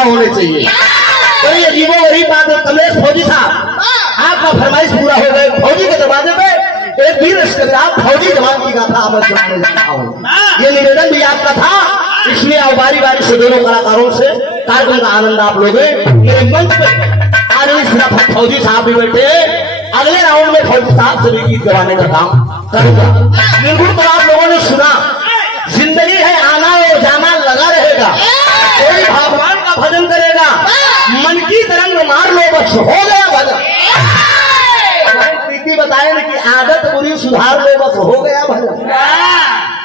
इकट्ठा होने चाहिए। तो ये जीवो वही बात है। कमलेश फौजी साहब, आपका फरमाइश पूरा हो गए। फौजी के दरवाजे पे एक वीर फौजी जवान की गाथा मैं सुनाने जा रहा हूँ। ये निवेदन भी आपका था, इसलिए आप बारी बारी से दोनों कलाकारों से कार्यक्रम का आनंद आप लोगे। मेरे मंच पे आज सिर्फ फौजी साहब भी बैठे, अगले राउंड में फौजी साहब से भी गीत गवाने का काम करूंगा। निर्गुण तो आप लोगों ने सुना, जिंदगी है आना और जाना लगा रहेगा। कोई भगवान का भजन करेगा, मन की तरंग मार लो बस हो गया भजन। प्रीति बताए ना कि आदत बुरी सुधार लो बस हो गया भजन।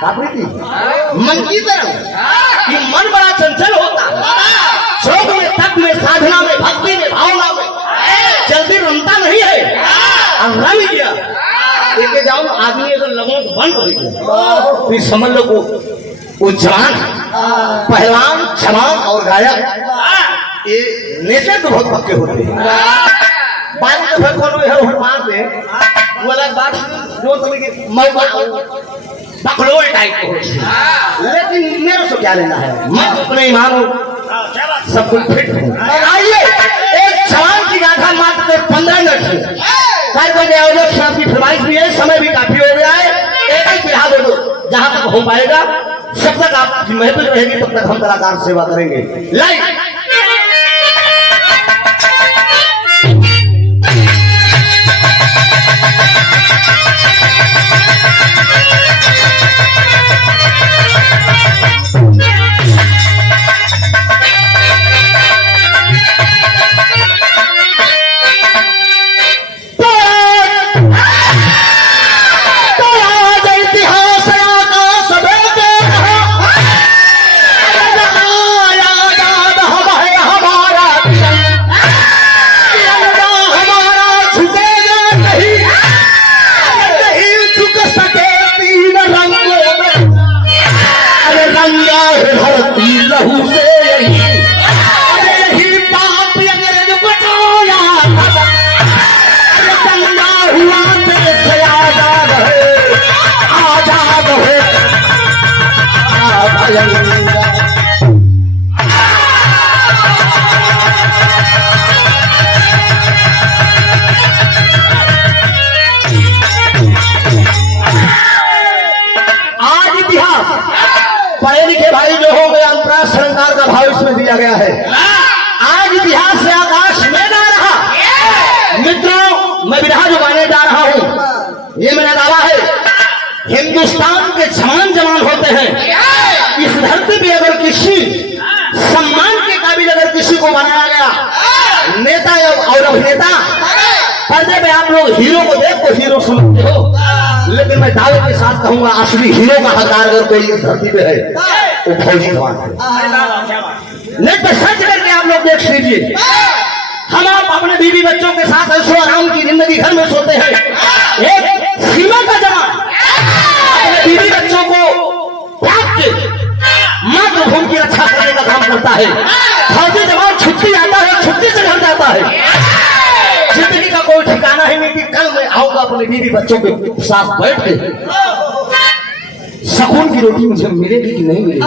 प्रीति मन की तरंग कि मन बड़ा चंचल होता, शोक में, तप में, साधना में, भक्ति में, भावना में जल्दी रमता नहीं है। रम गया लेके जाओ आदमी अगर लगो तो बंद हो गया, फिर समझ लो वो जवान, पहलवान, जवान और गायक ये नेता तो बहुत पक्के होते हैं। बात तो फिर कौन है मार दे वो अलग बात, जो तुम्हें मैं पकड़ोल टाइप को होती है, लेकिन मेरे से क्या लेना है, मैं अपने ईमान हूँ, सब कुछ फिट हूँ। आइए एक जवान की गाथा मात्र 15 मिनट में कार्यक्रम के आयोजक साहब की फरमाइश भी है, समय भी काफी हो गया है। एक ही बिहार दे दो, जहां तक हो पाएगा जब तक आपकी महफिल रहेगी तब तक हम कलाकार सेवा करेंगे। लाइव पढ़े लिखे भाई जो हो गए अंतराष्ट्रीय सरकार का भाव इसमें दिया गया है। आज इतिहास से आकाश में गा रहा। मित्रों मैं विधा जो गाने जा रहा हूं, ये मेरा दावा है, हिंदुस्तान के जवान जवान होते हैं। इस धरती पे अगर किसी सम्मान के काबिल अगर किसी को बनाया गया नेता और अभिनेता, पर्दे पे आप लोग हीरो को देख को हीरो समझते हो, लेकिन मैं दावे के साथ कहूंगा असली हीरो का हकदार अगर कोई इस धरती पे है वो फौजी जवान है। नहीं तो सच करके आप लोग देख लीजिए, हम आप अपने बीवी बच्चों के साथ ऐशो आराम की जिंदगी घर में सोते हैं। एक सीमा का जवान अपने बीवी बच्चों को त्याग के मातृभूमि की रक्षा करने का काम करता है। फौजी जवान छुट्टी आता है, छुट्टी से घर जाता है। जिंदगी का कोई ठिकाना ही नहीं कि कल मैं आऊंगा अपने बीवी बच्चों के साथ बैठ के सुकून की रोटी मुझे मिलेगी कि नहीं मिलेगी।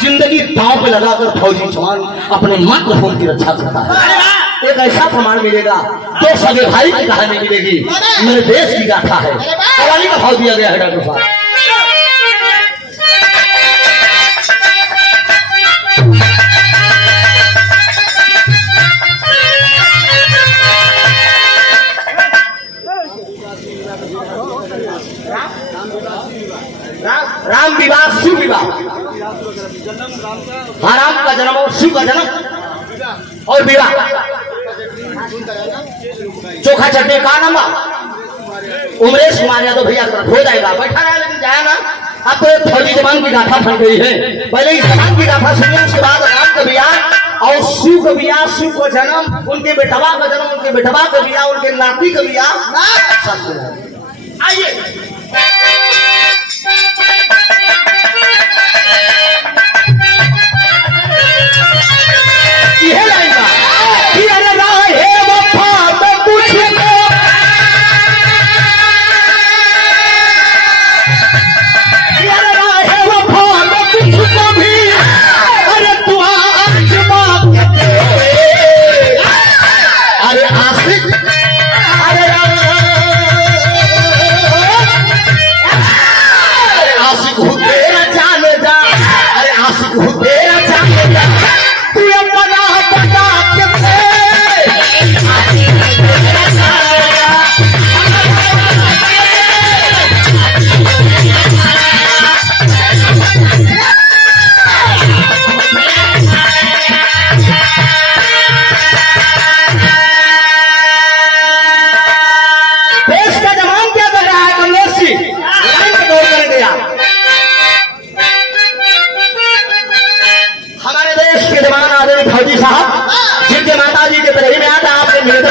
जिंदगी दांव पे लगाकर फौजी जवान अपने मातृभूमि की रक्षा करता है। एक ऐसा प्रमाण मिलेगा, दो सगे भाई की कहानी मिलेगी, मेरे देश की गाथा है। कवाली का भाव दिया गया है डॉक्टर साहब। राम विवाह शिव विवाह, राम का जन्म और शिव का जन्म और विवाह। चोखा चटनी का नाम उमरेश कुमार यादव भैया हो जाएगा, बैठा रहा लेकिन जाए ना। अब तो फौजी जवान की गाथा फट गई है, पहले इस जवान की गाथा सुनिए, उसके बाद राम का विवाह और शिव का विवाह, शिव का जन्म, उनके बेटवा का जन्म, उनके बेटवा का विवाह, उनके नाती का विवाह। आइए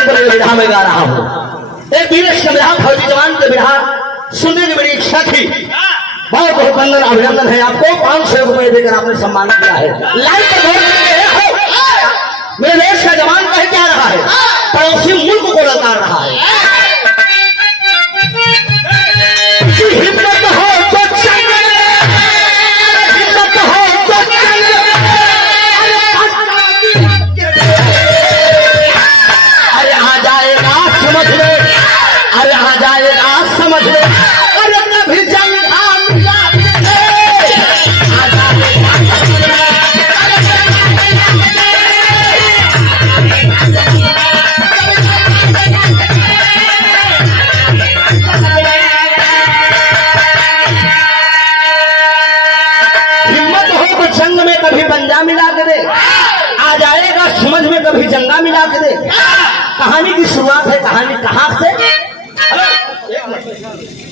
पर यह विधा में गा रहा हूँ। एक वीरेश का विधा, फौजी जवान के विधा सुनने की बड़ी इच्छा थी। बहुत बहुत वंदन, अभिनंदन है आपको। 500 रुपए देकर आपने सम्मान किया है। लाइव पर गौर करके देखो, मेरे देश का जवान कह क्या रहा है, पड़ोसी मुल्क को ललकार रहा है। हिम्मत हो तो चल, हिम्मत हो तो चल, अरे आ जाएगा समझ ले, अरे आ जाएगा समझ ले, अरे कभी जंग मिला के दे, आ जाएगा समझ में कभी जंगा मिला के दे। कहानी की शुरुआत है, कहानी कहां से,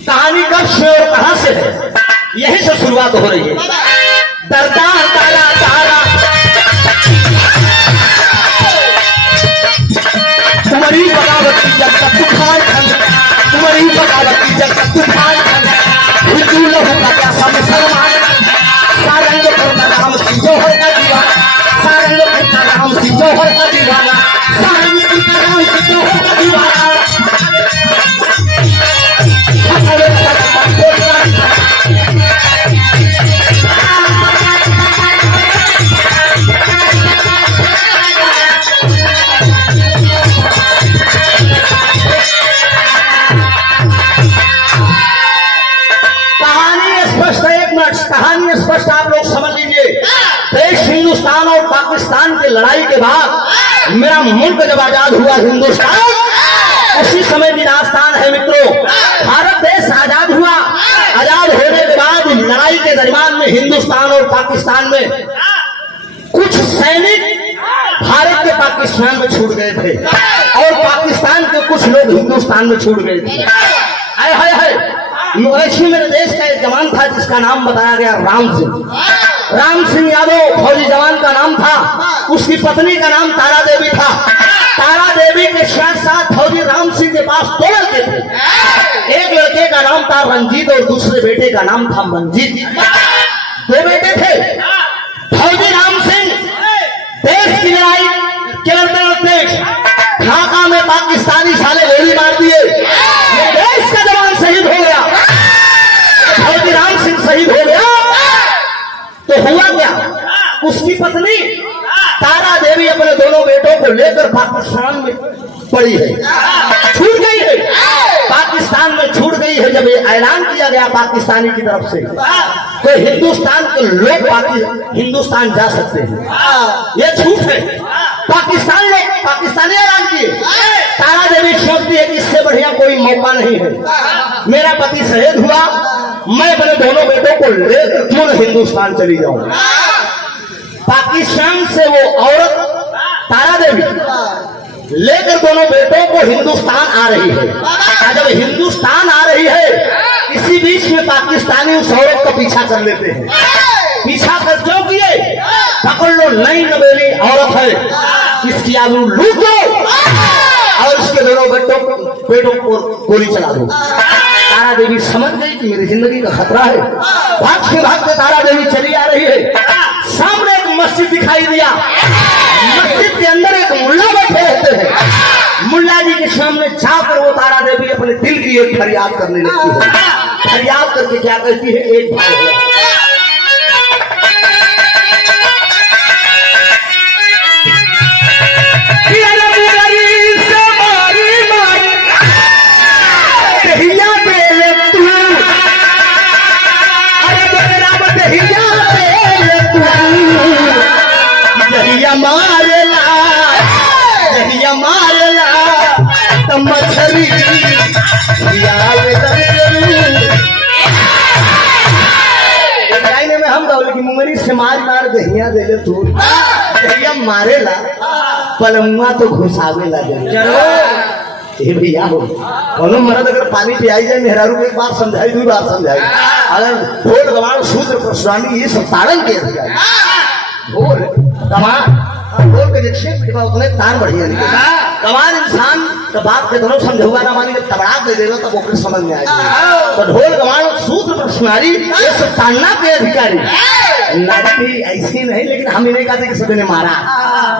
कहानी कब से और कहां से है, यही से शुरुआत हो रही है। दरदा तारा तारा तुम्हारी बगावती जब तक तूफान खंड, तुम्हारी बगावती जब तक तूफान खंड, हिंदू लोगों का क्या सब मुसलमान, सारंग का नाम जोहर का दीवाना, सारंग का नाम जोहर का दीवाना, सारंग का नाम जोहर का दीवाना। कहानी स्पष्ट आप लोग समझ लीजिए। देश हिंदुस्तान और पाकिस्तान की लड़ाई के बाद मेरा मुल्क जब आजाद हुआ हिंदुस्तान, उसी समय की राजस्थान है मित्रों। भारत देश आजाद हुआ, आजाद होने के बाद लड़ाई के दरमियान में हिंदुस्तान और पाकिस्तान में कुछ सैनिक भारत के पाकिस्तान में छूट गए थे और पाकिस्तान के कुछ लोग हिंदुस्तान में छूट गए थे। आए हाय हाय, ऐसी मेरे देश का एक जवान था जिसका नाम बताया गया राम सिंह। राम सिंह यादव फौजी जवान का नाम था। उसकी पत्नी का नाम तारा देवी था। तारा देवी के साथ साथ फौजी राम सिंह के पास 2 लड़के थे। एक लड़के का नाम था रंजीत और दूसरे बेटे का नाम था मंजीत। 2 बेटे थे। फौजी राम सिंह देश की लड़ाई के लड़ते ढाका में पाकिस्तानी साले गोली मार दिए। देश का जवान शहीद हो गया, फौजी राम सिंह शहीद हो गया। तो हुआ क्या, उसकी पत्नी तारा देवी अपने दोनों बेटों को लेकर पाकिस्तान में पड़ी है, छूट गई है, पाकिस्तान में छूट गई है। जब ये ऐलान किया गया पाकिस्तानी की तरफ से तो हिंदुस्तान के लोग हिंदुस्तान जा सकते हैं, ये छूट है। पाकिस्तान लोग पाकिस्तानी ऐलान किए। तारा देवी सोचती है कि इससे बढ़िया कोई मौका नहीं है, मेरा पति शहीद हुआ, मैं अपने दोनों बेटों को लेकर क्यों न हिंदुस्तान चली जाऊं। पाकिस्तान से वो औरत तारा देवी लेकर दोनों बेटों को हिंदुस्तान आ रही है। जब हिंदुस्तान आ रही है, इसी बीच में पाकिस्तानी उस औरत का पीछा कर लेते हैं। पीछा कर क्यों किए, पकड़ लो, नई नवेली औरत है, इसकी आबरू लूट लो और उसके दोनों बेटों को गोली चला दो। तारा देवी समझ गई कि मेरी जिंदगी का खतरा है। भागते तारा देवी चली आ रही है। सामने एक मस्जिद दिखाई दिया। मस्जिद के अंदर एक मुल्ला बैठे रहते हैं। मुल्ला जी के सामने जाकर वो तारा देवी अपने दिल की एक फरियाद करने लगती है। फरियाद करके क्या कहती है, एक भाई मछली में हम बोले कि मुंगरी से मार दहिया दे ले तू, दहिया मारे ला पलमुआ तो घुसावे लगे। भैया हो कोनो मर्द अगर पानी पियाई जाए मेहरारू को एक बार समझाई, 2 बार समझाई। अगर ढोल गवाण शूद्र परशुरामी ये सब तारण के ढोल गवाण ढोल के क्षेत्र उतने तार बढ़िया निकले। गवान इंसान तो बात के दोनों समझौगा ना मानी, जब तबड़ाक दे देगा तब ओकरे समझ में आएगी। तो ढोल गवान सूत्र पर सुनारी ये सब तान्ना के अधिकारी नारी ऐसी नहीं, लेकिन हम इन्हें कहते कि सभी ने मारा,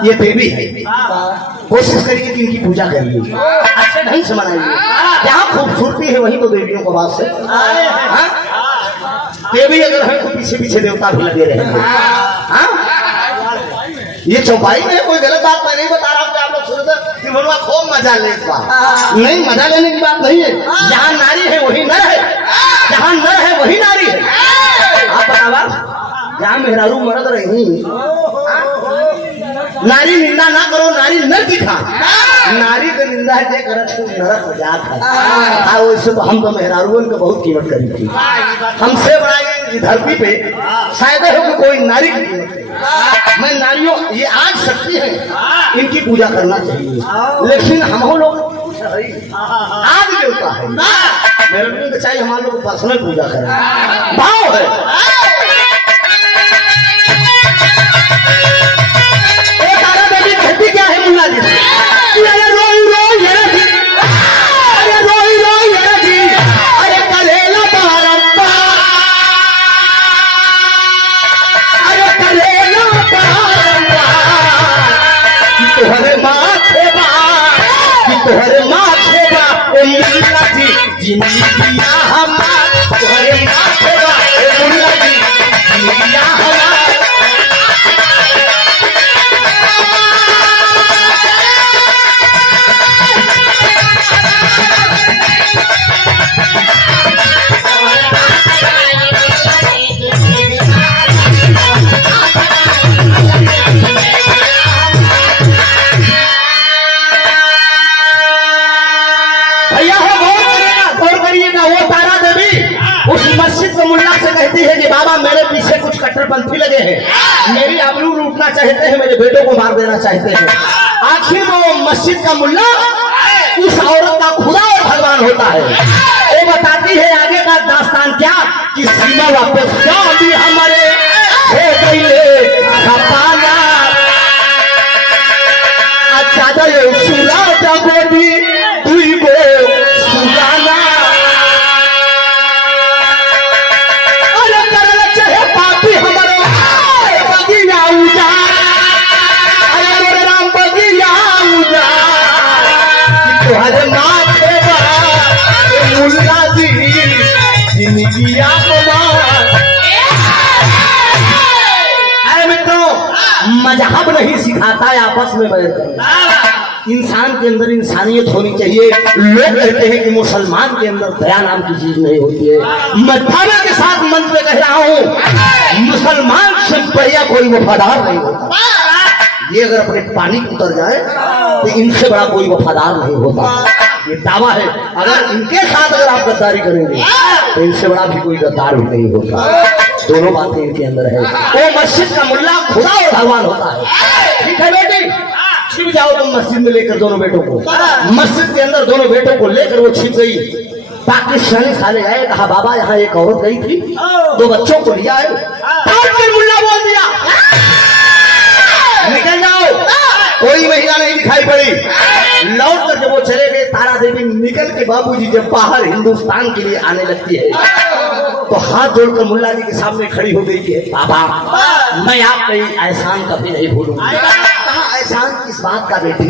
ये देवी है। कोशिश करिए कि इनकी पूजा करिए, अच्छे ढंग से मनाइए। जहाँ खूबसूरती है वहीं तो देवियों को बात से देवी अगर है तो पीछे पीछे देवता भी लगे रहेंगे। ये चौपाई में कोई गलत बात मैं नहीं बता रहा हूँ कि आप लोग सुन कि मनवा खूब मजा ले इस बात नहीं, मजा लेने की बात नहीं है। जहाँ नारी है वही नर है, जहाँ नर है वही नारी है। आप बतावा जहाँ मेहरारू मर्द रही, नारी निंदा ना करो, नारी नर की खा, नारी का निंदा है करत नरक मजाक है। वैसे तो हम तो मेहरारूओं की बहुत कीमत करी थी, हमसे बड़ा ये धरती पे शायद हो कि कोई नारी की कीमत। मैं नारियों ये आज शक्ति है, इनकी पूजा करना चाहिए, लेकिन हम लोग आज देवता है मेरे को चाहिए हमारे लोग पर्सनल पूजा करें, भाव है। क्या है मुन्ना जी, अरे रोई रोई है जी, अरे रोई रोई है जी, अरे कलेला बारंबा, अरे कलेला बारंबा, तोहरे माथे बा, तोहरे माथे बा, ओ मुन्ना जी जिंदगिया हमार, तोहरे माथे बा, ओ मुन्ना जी जिंदगिया हमार। कहती है कि बाबा मेरे पीछे कुछ कट्टरपंथी लगे हैं, मेरी आबरू लूटना चाहते हैं, मेरे बेटों को मार देना चाहते हैं। आखिर वो मस्जिद का मुल्ला उस औरत का खुदा और भगवान होता है। वो बताती है आगे का दास्तान क्या कि सीमा वापस क्या अभी हमारे चादर सुला जगोदी तुई गो सुलाना, मजहब नहीं सिखाता है आपस में बैठ कर, इंसान के अंदर इंसानियत होनी चाहिए। लोग कहते हैं कि मुसलमान के अंदर दया नाम की चीज नहीं होती है। मैं दावे के साथ मन पे कह रहा हूँ, मुसलमान से बढ़िया कोई वफादार नहीं होता। ये अगर अपने पानी उतर जाए तो इनसे बड़ा कोई वफादार नहीं होता, ये दावा है। अगर इनके साथ अगर आप गद्दारी करेंगे तो इनसे बड़ा भी कोई गद्दार भी नहीं होता। दोनों बातें इनके अंदर है। वो मस्जिद का मुल्ला खुदा और भगवान होता है। ठीक है बेटी, छिप जाओ तुम मस्जिद में लेकर दोनों बेटों को। मस्जिद के अंदर दोनों बेटों को लेकर वो छिप गई। पाकिस्तानी साले आए, कहा बाबा यहाँ एक औरत गई थी, दो बच्चों को लिया है। मुल्ला बोल दिया निकल जाओ, कोई महिला नहीं दिखाई पड़ी। लौट कर जब वो चले गए, तारा देवी निकल के बाबूजी जब बाहर हिंदुस्तान के लिए आने लगती है तो हाथ जोड़कर मुल्ला जी के सामने खड़ी हो गई कि बाबा मैं आपका एहसान कभी नहीं भूलूंगा। कहा एहसान किस बात का बेटी?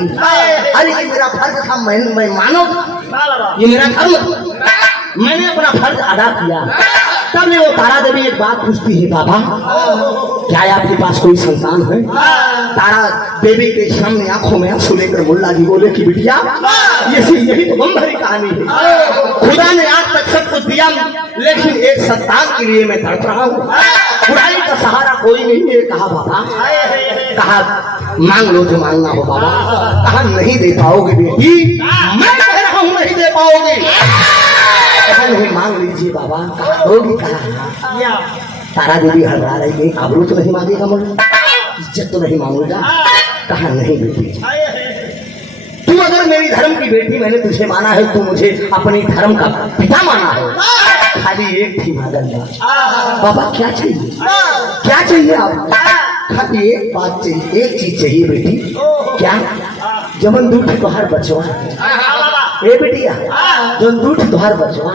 अरे ये मेरा फर्ज था, मैं मानो ये मेरा धर्म, मैंने अपना फर्ज अदा किया। तब वो तारा देवी एक बात पूछती है, बाबा क्या आपके पास कोई संतान है? तारा देवी के सामने आंखों में आंसू लेकर मुल्ला जी बोले कि बिटिया यही तो गम भरी कहानी है। खुदा ने आज तक सब कुछ दिया, लेकिन एक संतान के लिए मैं तड़प रहा हूँ। बुराई का सहारा कोई नहीं है। कहा बाबा, कहा मांग लो जो मांगना हो बाबा। कहा नहीं दे पाओगे बेटी, मैं कह रहा हूँ नहीं दे पाओगे। कहा नहीं मांग लीजिए बाबा। कहा होगी? कहा तारा देवी हड़बड़ा रही है, आबरू तो नहीं मांगेगा, मुझे इज्जत तो नहीं मांगेगा। कहा नहीं बेटी, तू अगर मेरी धर्म की बेटी, मैंने तुझे माना है, तू मुझे अपने धर्म का पिता माना है। खाली एक थी मांगना। बाबा क्या चाहिए? क्या चाहिए आप? खाली एक बात चाहिए, एक चीज चाहिए बेटी। क्या? जवन दूठ तुहार बचवा ए बेटिया जवन दूठ तुहार बचवा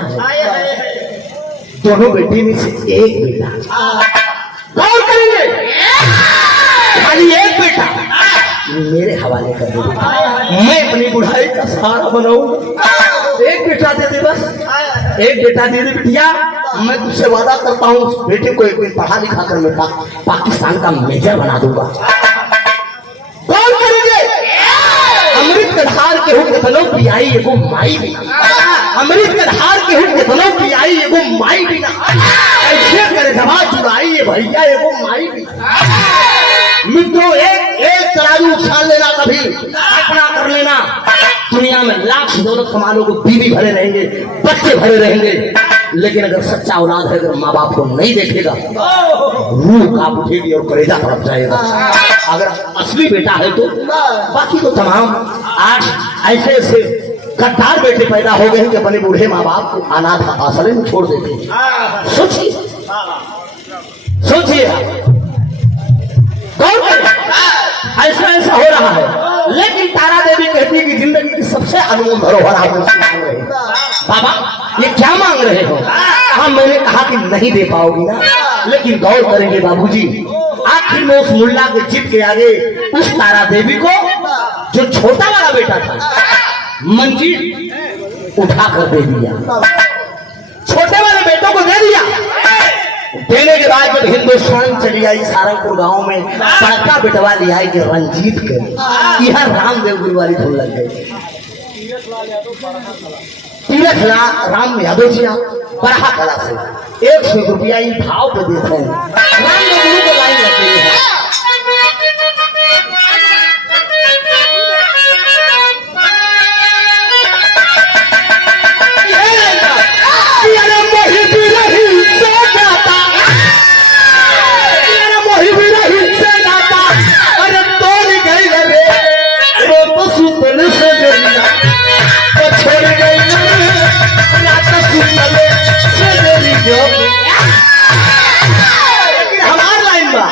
दोनों बेटी में से एक बेटा गौर करेंगे खाली एक बेटा मेरे हवाले कर दे मैं अपनी बुढ़ाई का सहारा बनाऊंगा एक बेटा दे दे बस एक बेटा दे दे बिटिया मैं तुझसे वादा करता हूँ बेटे को एक दिन पढ़ा लिखा कर मैं पाकिस्तान का मेजर बना दूंगा कौन करेंगे अमृत के धार के हुक्म तनो पियाई एगो माई बिना अमृत के धार के हुक्म तनो पियाई एगो माई बिना ऐसे करे दवा चुराई ये भैया एगो माई बिना मित्रों एक तराजू उछाल लेना कभी अपना कर लेना दुनिया में लाख दौलत कमा लो बीवी भरे रहेंगे बच्चे भरे रहेंगे लेकिन अगर सच्चा औलाद है अगर माँ बाप को नहीं देखेगा रूह कांप उठेगी और कलेजा तड़प जाएगा अगर असली बेटा है तो बाकी तो तमाम आज ऐसे ऐसे गद्दार बेटे पैदा हो गए कि अपने बूढ़े माँ बाप को अनाथ आश्रय में छोड़ देते सोचिए सोचिए ऐसा ऐसा हो रहा है लेकिन तारा देवी कहती है कि जिंदगी की सबसे अनमोल धरोहर आप मुझसे मांग रहे हो बाबा ये क्या मांग रहे हो हाँ मैंने कहा कि नहीं दे पाओगी ना लेकिन गौर करेंगे बाबूजी आखिर में उस मुल्ला के जिद के आगे उस तारा देवी को जो छोटा वाला बेटा था मंजीर उठा कर दे दिया छोटे वाले बेटों को दे दिया देने के बाद जब हिंदुस्तान चली आई सारंगपुर गांव में बड़का बेटवा ले आई कि रंजीत के यह रामदेव गुरु वाली धुन लग गई तीरथ राम यादव जी बड़ा कला से 100 रुपया ही भाव पे देते हैं रामदेव गुरु को लाइन लग गई है हमार लाइन बा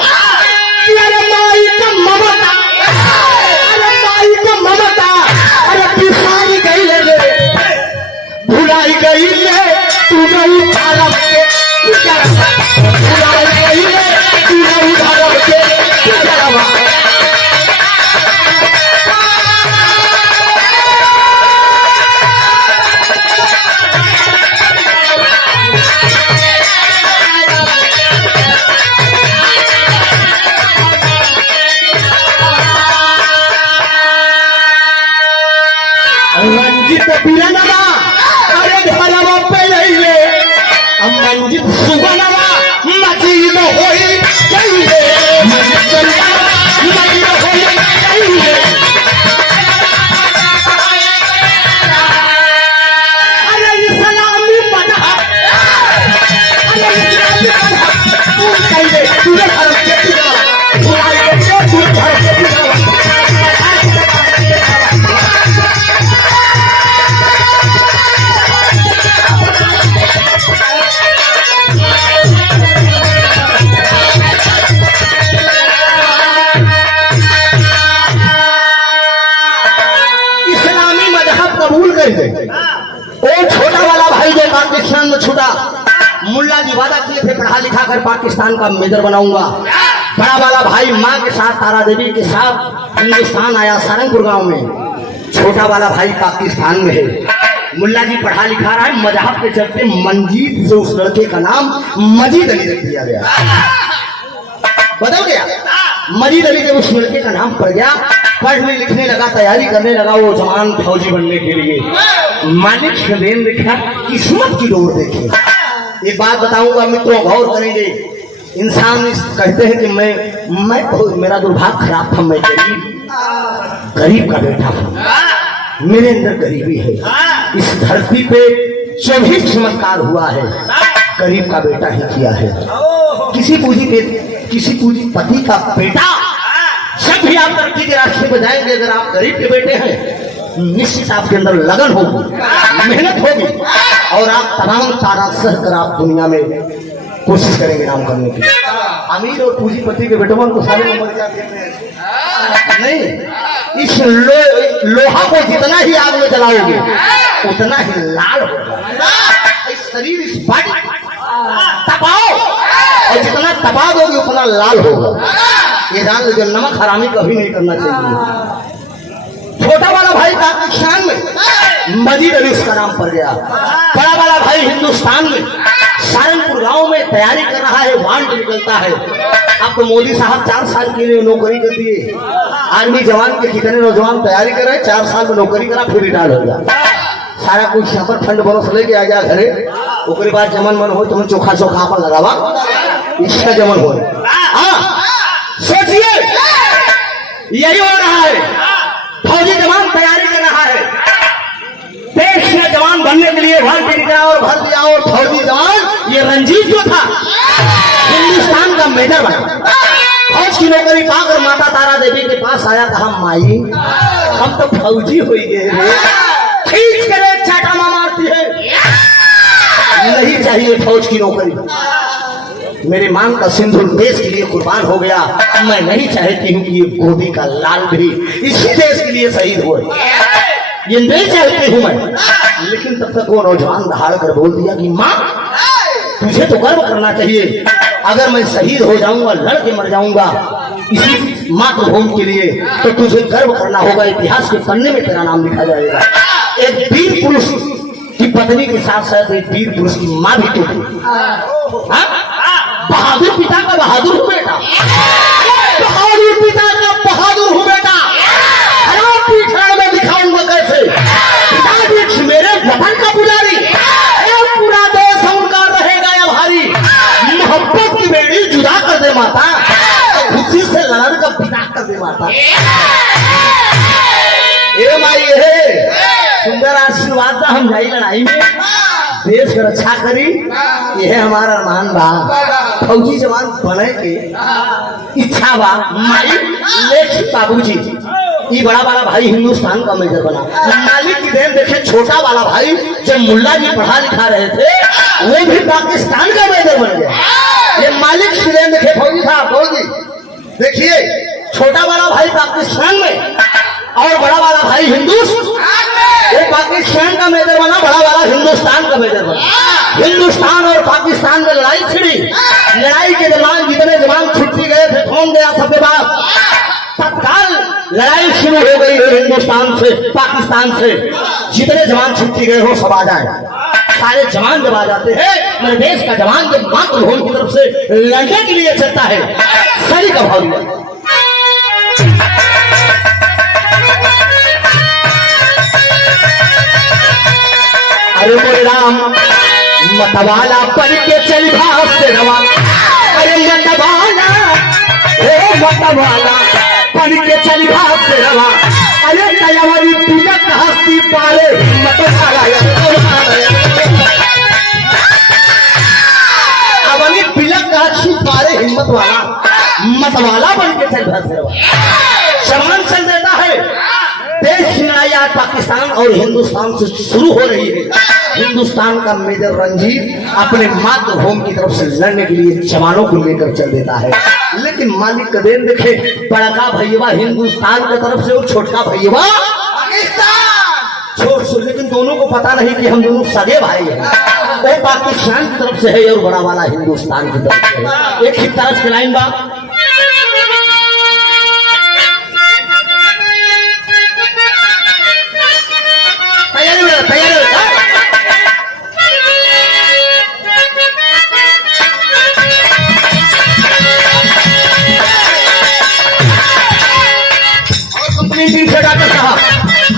अरे माई का ममता अरे पिसाई गई ले भुलाई गई ले तू नहीं भारत के भुलाई गई ले तू नहीं भारत के रंजित बिरनवा अरे घरवा पे ले मंजित सुबनवा मजीद होई चाहिए मजीद होई चाहिए अरे इस्लामी मजहब अरे इस्लामी मजहब तू चाहिए पूरे भारत के पूरे भारत के वो छोटा वाला भाई जो पाकिस्तान में छूटा मुल्ला जी वादा किए थे पढ़ा लिखा कर पाकिस्तान का मेजर बनाऊंगा बड़ा वाला भाई माँ के साथ तारा देवी के साथ हिंदुस्तान आया सारंगपुर गांव में छोटा वाला भाई पाकिस्तान में है मुल्ला जी पढ़ा लिखा रहा है मजहब के चलते मंजीत से उस लड़के का नाम मजीद अली रख दिया गया बदल गया मजीद अली जब उस लड़के का नाम पड़ गया पढ़ने लिखने लगा तैयारी करने लगा वो जवान फौजी बनने के लिए मालिक से देन देखा किस्मत की डोर देखी एक बात बताऊंगा मित्रों गौर करेंगे इंसान कहते हैं कि मैं मेरा दुर्भाग्य खराब था मैं गरीब का बेटा था मेरे अंदर गरीबी है इस धरती पे जो भी चमत्कार हुआ है गरीब का बेटा ही किया है किसी पूंजीपति का बेटा जब भी आप तरक्की के रास्ते पे जाएंगे अगर आप गरीब के बेटे हैं निश्चित आपके अंदर लगन होगी मेहनत होगी और आप तमाम तारा सह कर आप दुनिया में कोशिश करेंगे नाम करने की अमीर और पूंजीपति के बेटों को सारे नंबर क्या देते हैं नहीं इस लोहा को जितना ही आग में जलाओगे उतना ही लाल होगा। इस शरीर इस बॉडी तपाओ और जितना तपा दोगे उतना लाल होगा। ये जान लो, जो नमक हरामी कभी नहीं करना चाहिए। छोटा वाला भाई पाकिस्तान में मजीद अली उसका नाम पड़ गया। बड़ा वाला भाई हिंदुस्तान में सहारनपुर गांव में तैयारी कर रहा है, वांट निकलता है। अब तो मोदी साहब 4 साल के लिए नौकरी कर दिए। आर्मी जवान के कितने नौजवान तैयारी कर रहे हैं, 4 साल में नौकरी करा फिर रिटायर हो गया। सारा कुछ सफर फंड बरस लेके आ गया घरे। उसके बाद जमन मन हो तुम चोखा चोखा पर लगावा, इसका जमन हो। हाँ सोचिए यही हो रहा है। फौजी जवान तैयारी कर रहा है, देश में जवान बनने के लिए भर दिया और भर दिया। और फौजी जवान ये रंजीत जो था हिंदुस्तान का मेजर बना, फौज की नौकरी पाकर माता तारा देवी के पास आया, कहा माई हम तो फौजी हो गए, खींच कर चाटा मारती है, नहीं चाहिए फौज की नौकरी। मेरे मांग का सिंदूर देश के लिए कुर्बान हो गया। मैं नहीं चाहती हूँ कि ये गोदी का लाल भी इसी देश के लिए शहीद हो, ये नहीं चाहती हूँ मैं। लेकिन तब तक वो नौजवान दहाड़ कर बोल दिया कि माँ तुझे तो गर्व करना चाहिए, अगर मैं शहीद हो जाऊंगा, लड़ के मर जाऊंगा इसी मातृभूमि के लिए, तो तुझे गर्व करना होगा। इतिहास के पन्ने में तेरा नाम लिखा जाएगा। एक वीर पुरुष की पत्नी के साथ साथ एक वीर पुरुष की माँ भी तो थी। बहादुर पिता का बहादुर हूँ बेटा, बहादुर पिता का बहादुर हूँ बेटा। खराब पीछा में दिखाऊंगा कैसे। पिताजी मेरे वतन का पुजारी, पूरा देश उनका रहेगा या भारी। मोहब्बत की बेड़ी जुदा कर दे माता, खुशी से लड़न का पिता कर दे माता। ये माई है सुंदर आशीर्वाद था, हम जाई लड़ाई में देश की रक्षा करी, यह हमारा अरमान बा। फौजी जवान बने के इच्छा बा माई। लेकिन बाबूजी ये बड़ा वाला भाई हिंदुस्तान का मेजर बना, मालिक की देन देखे। छोटा वाला भाई जब मुल्ला जी पढ़ा लिखा रहे थे वो भी पाकिस्तान का मेजर बन गया। ये मालिक की देन देखे। फौजी साहब फौजी देखिए, छोटा वाला भाई पाकिस्तान में और बड़ा वाला भाई हिंदुस्तान में। वो पाकिस्तान का मेजर बना, बड़ा वाला हिंदुस्तान का मेजर बना। हिंदुस्तान और पाकिस्तान में लड़ाई छिड़ी। लड़ाई के दौरान जितने जवान छुट्टी गए थे फोन गया सबके पास, तत्काल लड़ाई शुरू हो गई है हिंदुस्तान से पाकिस्तान से। जितने जवान छुट्टी गए हो सब आ जाए। सारे जवान जब आ जाते हैं, मेरे देश का जवान जब मातृभूमि की तरफ से लड़ने के लिए चलता है, सही का भाव दिया। अरे बोले राम मतवाला पढ़ के चल भाव से रवा। अरे मतवाला ओ मतवाला पढ़ के चल भाव से रवा। अरे तैयारी तिलक हस्ती पाले मतवाला अवनी तिलक हस्ती पाले हिम्मत वाला मतवाला बन के चल भाव से रवा। जवान चल देता है। देश की लड़ाई आज पाकिस्तान और हिंदुस्तान से शुरू हो रही है। हिंदुस्तान का मेजर रंजीत अपने मातृभूमि की तरफ से लड़ने के लिए जवानों को लेकर चल देता है। लेकिन मालिक का देन देखे, बड़ा का भैया हिंदुस्तान की तरफ से और छोटका भैया पाकिस्तान। छोट लेकिन दोनों को पता नहीं कि हम दोनों सगे भाई हैं। वो पाकिस्तान की तरफ से है और बड़ा वाला हिंदुस्तान की तरफ से है। एक ही तरफ की लाइन बा।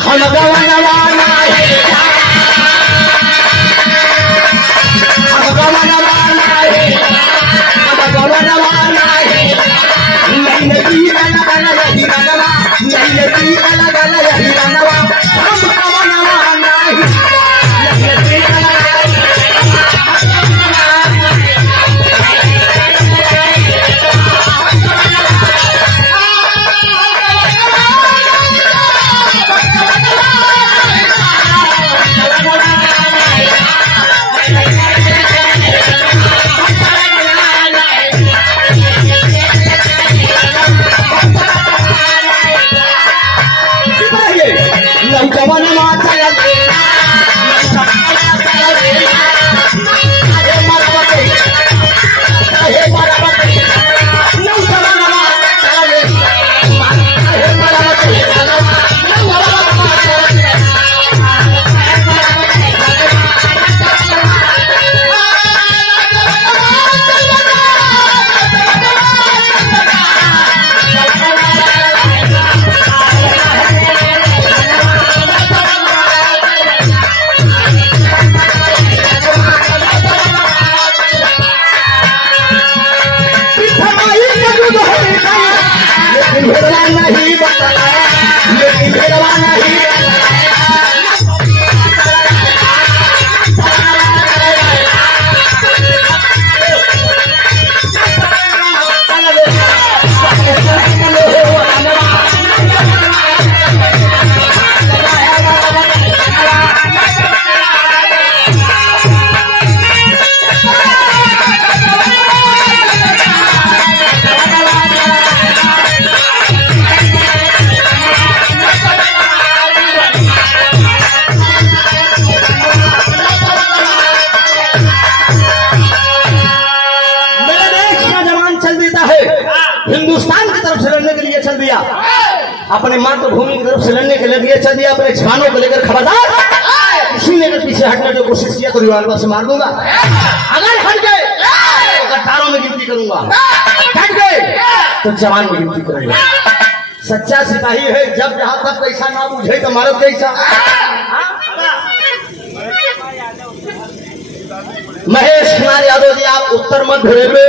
हम गवनवाना है, हम गवनवाना है, हम गवनवाना है। नहीं नहीं अलग अलग ही रंगवा, नहीं नहीं अलग अलग ही रंगवा। हम गवनवाना है, नहीं नहीं अलग अलग। भेदवा नहीं बतलाया, लेकिन भेदवा नहीं हिंदुस्तान की तरफ से लड़ने के लिए चल दिया, अपने मातृभूमि की तरफ से लड़ने के लिए चल दिया, अपने जवानों को लेकर खबरदार किसी ने अगर पीछे हटने की कोशिश किया तो रिवाल्वर से मार दूंगा, अगर हट गए तो कट्टारों में गिनती करूंगा, हट गए तो जवान में गिनती करूंगा। सच्चा सिपाही है, जब जहां तक पैसा ना बुझे तो मारो कैसा। महेश कुमार यादव जी, आप उत्तर मध्य रेलवे,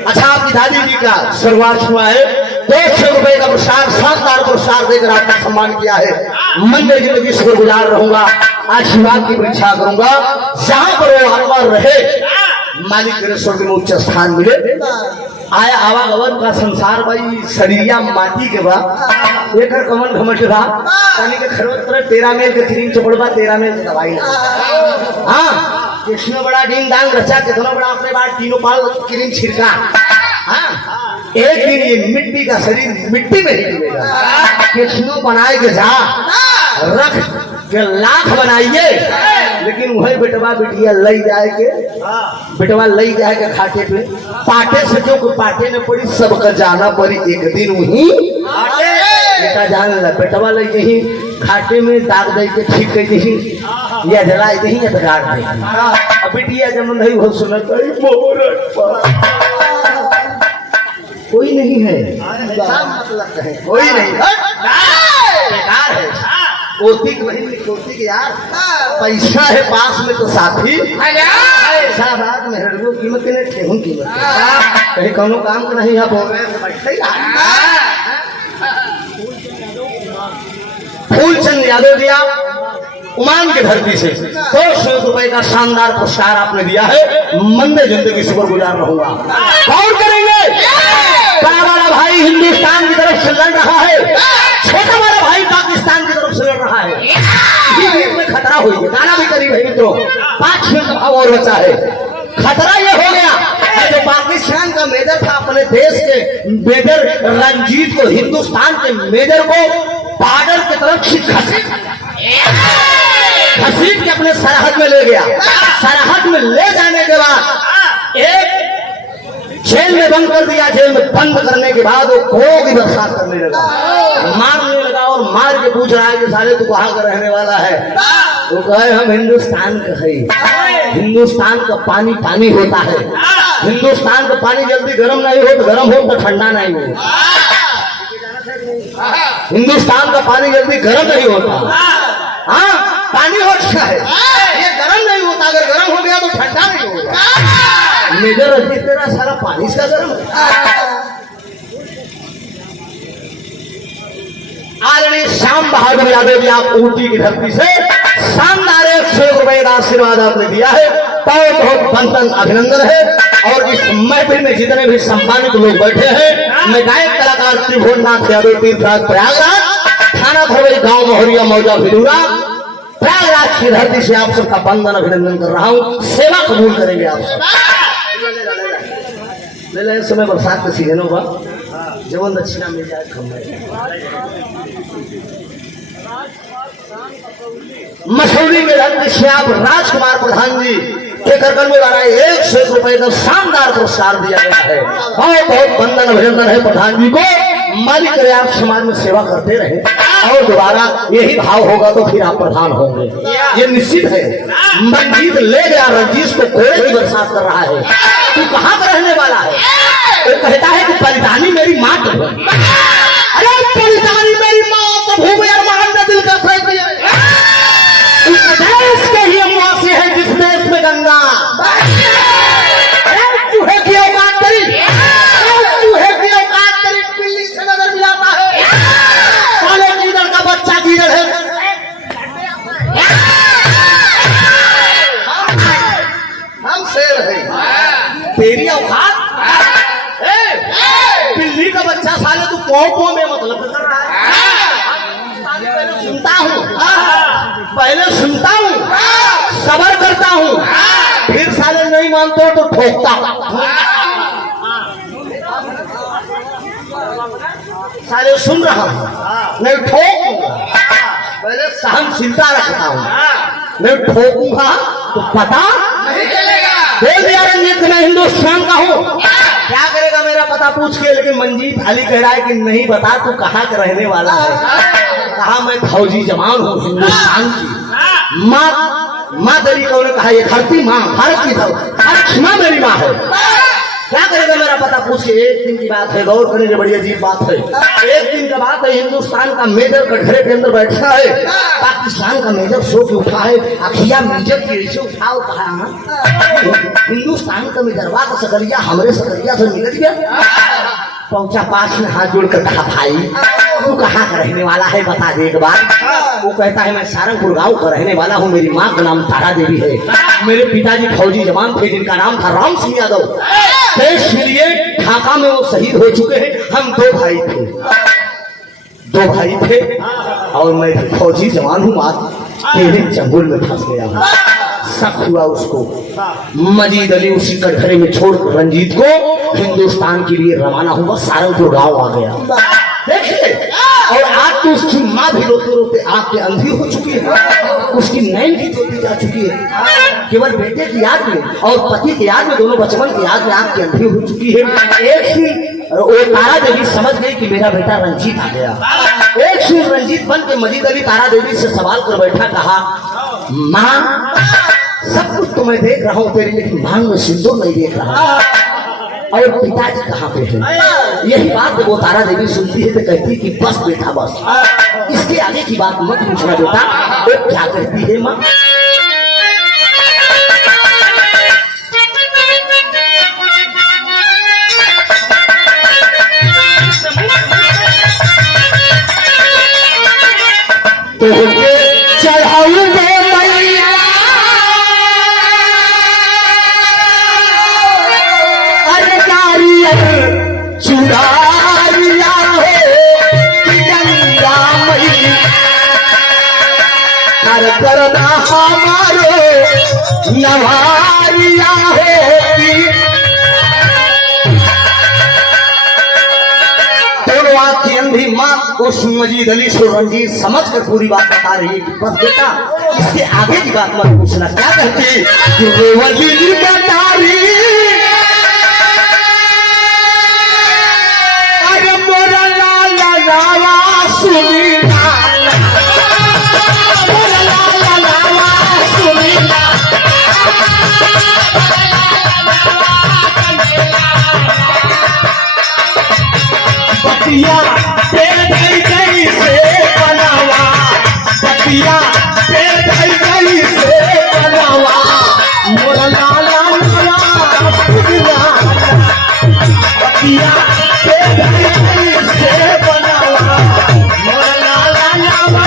अच्छा आपकी दादी जी का शुरुआत हुआ है, 200 रुपए का पुरस्कार, शानदार पुरस्कार देकर आपका सम्मान किया है। मन में जिंदगी शुक्रगुजार रहूंगा, आशीर्वाद की परीक्षा करूंगा, जहां पर वो अनवर रहे मालिक मेरे स्वर्ग में उच्च स्थान मिले। आया आवागमन का संसार भाई शरीरिया माटी के बाद एक कमल घमट था पानी के खरवत 13 मेल के क्रीम चपड़वा 13 मेल की दवाई। हाँ कितना बड़ा डिंग डांग रचा, कितना बड़ा अपने बाद तीनों पाल क्रीम छिड़का। हाँ एक दिन ये मिट्टी का शरीर मिट्टी में ही डूबेगा। किस्नों बनाए के जा रख के लाख बनाइए, लेकिन वही बेटवा बिटिया लई जाए के, बेटवा लई जाए के खाटे पे पाटे से जो पाटे में पड़ी सबका जाना पड़ी एक दिन वही बेटा जान ला बेटवा लई जही खाटे में दाग दे के ठीक कर दही या जला दही या गाड़ दे। अब बिटिया जब नहीं हो सुनत कोई नहीं है, मतलब है कोई नहीं, बेकार है। कोती वही कोती के यार पैसा है पास में तो साथी ऐसा बात में हड़गो कीमत के ठेहुन कीमत कहीं कोनो काम का नहीं है बोल रहे। फूलचंद यादव जी आप उमान की धरती से 200 रुपए का शानदार पुरस्कार आपने दिया है, मंदे जिंदगी शुक्रगुजार रहूंगा। कौन करेंगे? बड़ा वाला भाई हिंदुस्तान की तरफ से लड़ रहा है, छोटा वाला भाई पाकिस्तान की तरफ से लड़ रहा है। बीच में खतरा हुई है, गाना भी करीब है मित्रों, 5 मिनट का भाव और बचा है। खतरा यह हो गया जो पाकिस्तान का मेजर था अपने देश के मेजर रंजीत को, हिंदुस्तान के मेजर को बॉर्डर की तरफ घसीट के अपने सरहद में ले गया। सरहद में ले जाने के बाद एक जेल में बंद कर दिया। जेल में बंद करने के बाद वो घोड़ों की बरसात करने लगा, मारने लगा और मार के पूछ रहा है कि साले तू कहाँ का रहने वाला है? वो कहे हम हिंदुस्तान का है, हिंदुस्तान का पानी पानी होता है, हिंदुस्तान का पानी जल्दी गर्म नहीं हो तो गर्म हो तो ठंडा नहीं हो, हिंदुस्तान का पानी जल्दी गर्म नहीं होता। हाँ पानी होता है, ये गर्म नहीं होता, अगर गर्म हो गया तो ठंडा नहीं होगा। मेजर रंजीत तेरा सारा पानी इसका गर्म है। आदरणीय श्याम बहादुर यादव जी आप ऊटी की धरती से शानदार 100 रुपए का आशीर्वाद आपने दिया है, बहुत बहुत बंधन अभिनंदन है। और इस महफिल में जितने भी सम्मानित लोग बैठे हैं, मैं गायक कलाकार त्रिभुवननाथ यादव तीर्थराज प्रयागराज थाना धरवई गांव मोहरिया मौजा भिलूरा प्रयागराज की धरती से आप सबका बंधन अभिनंदन कर रहा हूँ। सेवा कबूल करेंगे आप सब। ले ले समय बरसात का सीजन होगा, जवन दक्षिणा मिल जाए मसूरी के धरती से आप राजकुमार प्रधान जी के करकल में वाला 100 रुपए का शानदार पुरस्कार दिया गया है। बहुत बहुत वंदन अभिनंदन है प्रधान जी को। मालिक करे आप समाज में सेवा करते रहे और दोबारा यही भाव होगा तो फिर आप प्रधान होंगे, ये निश्चित है। मंजीत ले गया रंजीत को कोड़े की बरसात कर रहा है, तू कहाँ का रहने वाला है? वो कहता है कि पलितानी मेरी माँ तो है। अरे पलितानी मेरी माँ तो भूमि और महान दिल का फेंक दिया। उस देश के ही माँ से है जिस देश में गंगा चूहे की औकात करी, चूहे की अच्छा साले तू पौ में मतलब कर रहा है। पहले सुनता हूँ, पहले सुनता हूँ, सबर करता हूँ, फिर साले नहीं मानते हो तो ठोकता हूँ। साले सुन रहा हूँ, नहीं ठोकूंगा, पहले सहनशीलता रखता हूँ, नहीं ठोकूंगा तो पता नहीं चलेगा। बोल दिया रंजीत मैं हिंदुस्तान का हूँ, क्या करेगा मेरा पता पूछ के, लेकिन मंजीत अली कह रहा है कि नहीं बता तू कहाँ का रहने वाला है। कहा मैं फौजी जवान हूँ हिंदुस्तान की। माँ तेरी कौन कहा, ये धरती माँ भारत की धरती माँ मेरी माँ है। क्या करेगा मेरा पता पूछ के, एक दिन की बात है, गौर करने बड़ी अजीब बात है। एक दिन का बात है, हिंदुस्तान का मेजर कटघरे के अंदर बैठा है, पाकिस्तान का मेजर सो के उठा है, अखिया मेजर की ऐसे उठाओ, कहा हिंदुस्तान का मेजरवा का सकरिया हमरे सकरिया से निकल गया। पहुंचा पास में, हाथ जोड़कर कहा भाई तू कहाँ का रहने वाला है बता दे एक बार। वो कहता है मैं सारंगपुर गांव का रहने वाला हूँ, मेरी माँ का नाम तारा देवी है, मेरे पिताजी फौजी जवान थे जिनका नाम था राम सिंह यादव। देश के लिए ढाका में वो शहीद हो चुके हैं। हम दो भाई थे और मैं फौजी जवान हूँ, आज तेरे चंगुल में फंस गया हूँ। शक हुआ उसको, मजीद अली उसी कटघरे में छोड़ रंजीत को हिंदुस्तान के लिए रवाना हुआ, सारंगपुर गांव आ गया। देखिए, और आज तो उसकी माँ भी रोते रोते आंख के अंधी हो चुकी है, उसकी नैन भी चोटी जा चुकी है, केवल बेटे की याद में और पति की याद में, दोनों बचपन की याद में आंख की अंधी हो चुकी है। एक ही वो तारा देवी समझ गई कि मेरा बेटा रंजीत आ गया। एक ही रंजीत बन के मजीद अली तारा देवी से सवाल कर बैठा, कहा माँ सब कुछ तो मैं देख रहा हूँ तेरी, लेकिन मांग में सिंदूर नहीं देख रहा, और पिताजी कहाँ पे है। यही बात वो तारा देवी सुनती है तो कहती है कि बस बेटा बस, इसके आगे की बात मत पूछना बेटा। वो क्या कहती है माँ, तो चढ़ाऊंगे चुरारिया हो गंगा मई, कर करना हमारो नवारिया होती। दोनों आँख की अंधी माँ उस मजीद अली से रंजीत समझ कर पूरी बात बता रही है कि बस बेटा इसके आगे की बात मत पूछना। क्या कहती बतारी बतिया से बनावा, बतिया से बनावा, मोरा लाला लाला बतिया से बनावा, मोरा लाला लाला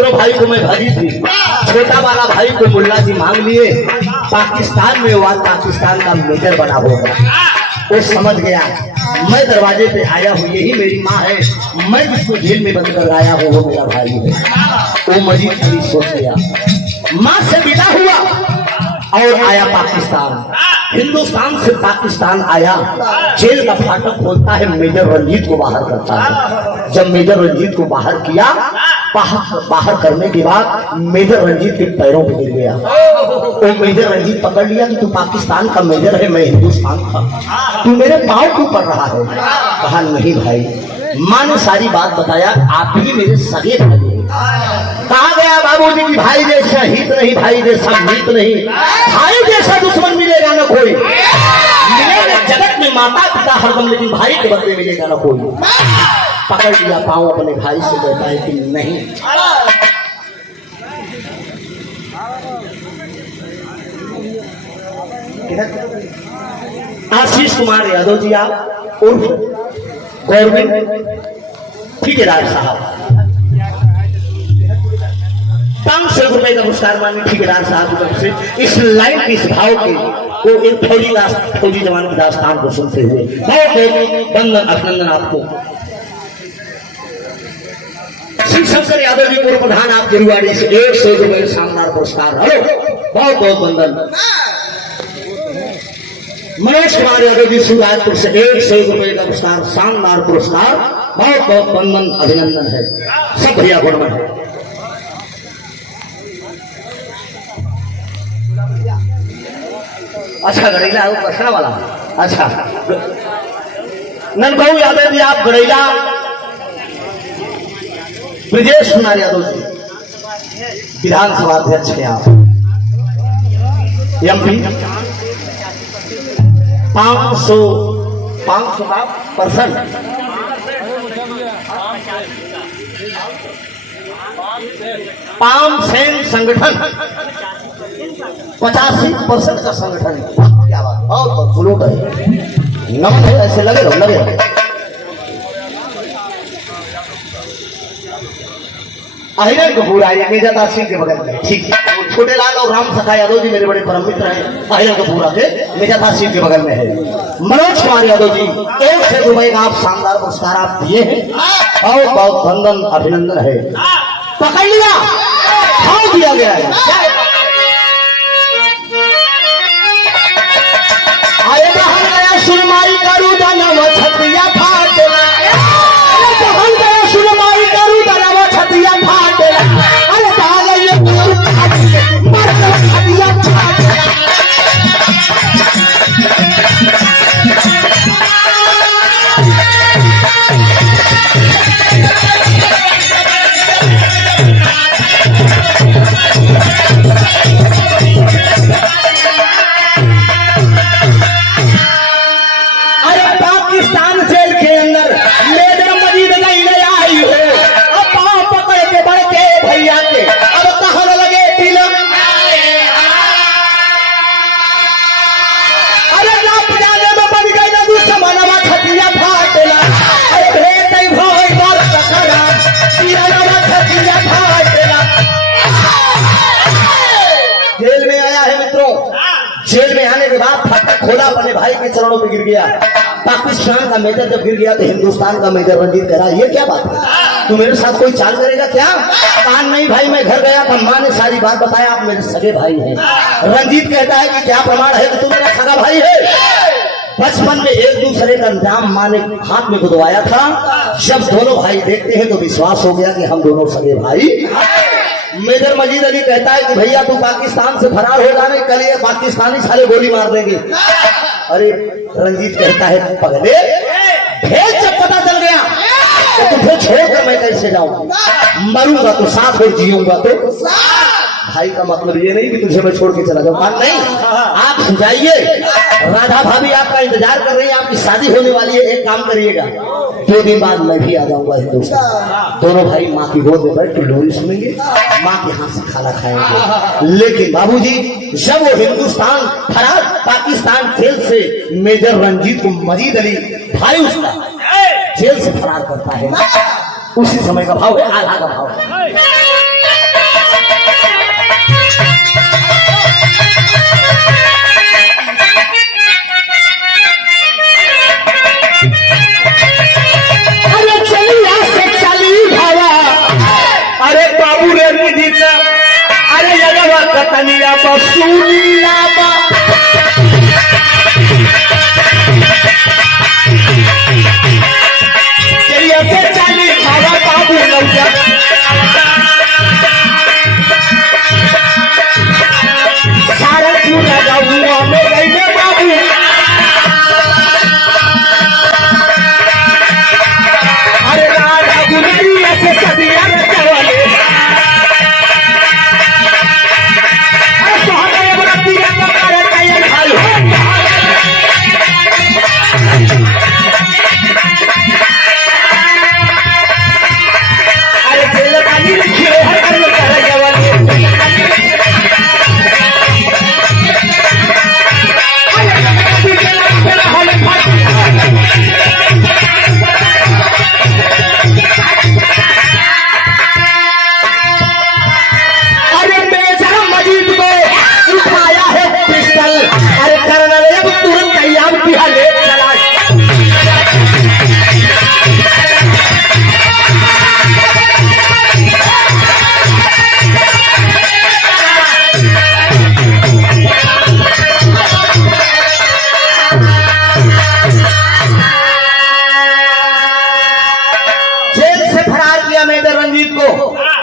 दोनों भाई को मैं भरी थी। छोटा वाला भाई को मुल्ला जी मांग लिए, पाकिस्तान में हुआ, पाकिस्तान का मेजर बना होगा। वो समझ गया मैं दरवाजे पे आया हूँ, यही मेरी माँ है, मैं जिसको जेल में बंद कर आया हूँ वो मेरा भाई है। वो मजीद भी सोच गया, माँ से विदा हुआ और आया पाकिस्तान। हिंदुस्तान से पाकिस्तान आया, जेल का फाटक खोलता है, मेजर रंजीत को बाहर करता है। जब मेजर रंजीत को बाहर किया, बाहर करने के बाद मेजर रंजीत के पैरों पे गिर गया। वो मेजर रंजीत पकड़ लिया कि तू पाकिस्तान का मेजर है, मैं हिंदुस्तान का, तू मेरे पाँव क्यों पड़ रहा है? कहा नहीं भाई। माँ ने सारी बात बताया, आप ही मेरे सगे भाई हैं। कहा गया बाबूजी की भाई जैसा हित नहीं, भाई जैसा मीत नहीं, भाई जैसा दुश्मन मिलेगा ना कोई। मिलेगा जगत में माता पिता हरदम, लेकिन भाई के बदले मिलेगा ना कोई। पकड़ लिया पाँव अपने भाई से, कहता है कि नहीं। आशीष कुमार यादव जी आप उर्फ गवर्नमेंट ठेकेदार साहब, 500 रुपए का पुरस्कार मांगे ठेकेदार साहब की तरफ से। इस लाइन के, इस भाव के वो एक फौजी जवान की दास्तान को सुनते हुए बहुत बहुत वंदन अभिनंदन आपको। श्री शंकर यादव जी पूर्व प्रधान आप गिरुवाड़ी से 100 रुपए शानदार पुरस्कार, हेलो बहुत बहुत वंदन। मनोज कुमार यादव जी शिवराजपुर से 100 रुपए का पुरस्कार, शानदार पुरस्कार, बहुत बहुत वंदन अभिनंदन है, सब भैया गुणमन है। अच्छा गड़ैला है वो पसरा वाला, अच्छा नंदभाऊ यादव जी आप गड़ैला, ब्रजेश कुमार यादव जी विधानसभा अध्यक्ष हैं आप, एमपी 500 का पर्सन, पाम सेन संगठन 85% का संगठन है। क्या बात, बहुत बहुत सुलूक है, नमन है, ऐसे लगे रहो, लगे रहो। अहिरन कपूर आइए, मेजादार सिंह के बगल में, ठीक है। छोटे लाल और राम सखा यादव जी मेरे बड़े परम मित्र हैं, अहिरन कपूर के मेजादार सिंह के बगल में है। मनोज कुमार यादव जी 100 रुपए का आप शानदार पुरस्कार आप दिए हैं, बहुत बहुत वंदन अभिनंदन है। पकड़ लिया, भाव दिया गया है। सुनमाई करू दानव छतिया फाटेला, अरे कहन गया सुनमाई करू दानव छतिया फाटेला, अरे कहा ये मर छतिया फाटेला। जेल में आया है मित्रों, जेल में आने के बाद फाटक खोला, अपने भाई के चरणों पे गिर गया। पाकिस्तान का मेजर जब गिर गया तो हिंदुस्तान का मेजर रंजीत कह रहा ये क्या बात है, तू मेरे साथ कोई चाल करेगा क्या? कहा नहीं भाई, मैं घर गया था, माँ ने सारी बात बताया, आप मेरे सगे भाई हैं। रंजीत कहता है कि क्या प्रमाण है कि तू मेरा सगा भाई है? बचपन में एक दूसरे का नाम माँ ने हाथ में गुदवाया था, जब दोनों भाई देखते हैं तो विश्वास हो गया कि हम दोनों सगे भाई। मेजर मजीद अली कहता है कि भैया तू पाकिस्तान से फरार हो जाने, कल ये पाकिस्तानी साले गोली मार देंगे। अरे रंजीत कहता है पगले, भेद जब पता चल गया तो तुझे छोड़कर मैं कैसे जाऊं, मरूंगा तो साथ में जीऊंगा तो। भाई का मतलब ये नहीं कि तुझे मैं छोड़ के चला जाऊं, बात नहीं, आप सुझाइए। राधा भाभी आपका इंतजार कर रही है, आपकी शादी होने वाली है, एक काम करिएगा 2 दिन बाद मैं भी आ जाऊंगा हिंदुस्तान। दोनों भाई माँ की गोद में बैठ के लोरी सुनेंगे, माँ के हाथ से खाना खाएंगे। लेकिन बाबूजी जब वो हिंदुस्तान फरार पाकिस्तान जेल से मेजर रंजीत को मजीद अली भाई उसका जेल से फरार करता है, उसी समय का भाव है, आधा का भाव है। बाबू नौजा सारे पूरा गाँव में गए बाबू अरे राधा गुनरिया से सदिया चवले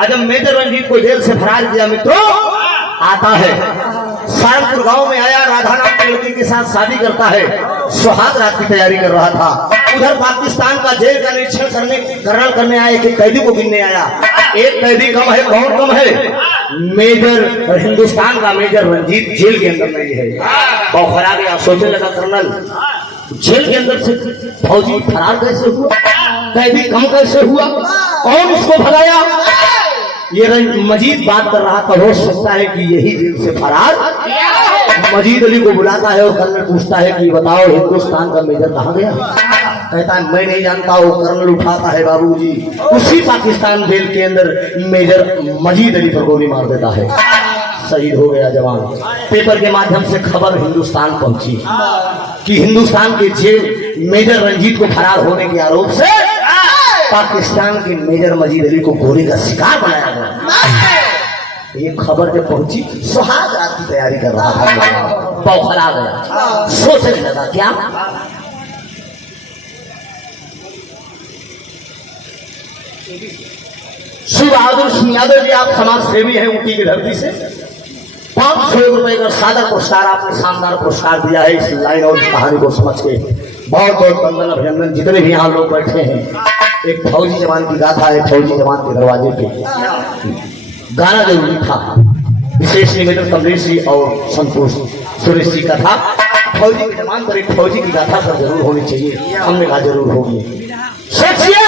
जब मेजर रंजीत को जेल से फरार किया मित्रों आता है सहारनपुर गांव में आया राधा नाम की लड़की के साथ शादी करता है सुहाग रात की तैयारी कर रहा था उधर पाकिस्तान का जेल का निरीक्षण करने आया एक कैदी को गिनने आया एक कैदी कम है कौन कम है मेजर हिंदुस्तान का मेजर रंजीत जेल के अंदर नहीं है बौखला गया सोचने लगा कर्नल जेल के अंदर से फौजी फरार कैसे हुआ कैदी कम कैसे हुआ कौन इसको भगाया ये मजीद बात कर रहा था हो सकता है कि यही जेल से फरार मजीद अली को बुलाता है और कर्नल पूछता है कि बताओ हिंदुस्तान का मेजर कहाँ गया कहता है मैं नहीं जानता वो कर्नल उठाता है बाबूजी उसी पाकिस्तान जेल के अंदर मेजर मजीद अली पर गोली मार देता है शहीद हो गया जवान पेपर के माध्यम से खबर हिंदुस्तान पहुंची कि हिंदुस्तान के जेल मेजर रंजीत को फरार होने के आरोप से पाकिस्तान के मेजर मजीद अली को गोली का शिकार बनाया गया ये खबर जब पहुंची सुहाग रात की तैयारी कर रहा था बौखला गया सोचने लगा क्या श्री बहादुर सिंह यादव जी आप समाज सेवी हैं ऊटी की धरती से 500 रुपए का सादा पुरस्कार आपने शानदार पुरस्कार दिया है इस लाइन और इस कहानी को समझ के बहुत बहुत वंदन अभिनंदन जितने भी यहाँ लोग बैठे हैं एक फौजी जवान की गाथा है फौजी जवान के दरवाजे पे गाना जरूरी था विशेष निवेदन कमलेश जी और संतोष सुरेश जी का था फौजी के जवान पर एक फौजी की गाथा पर जरूर होनी चाहिए हमने कहा जरूर होगी सोचिए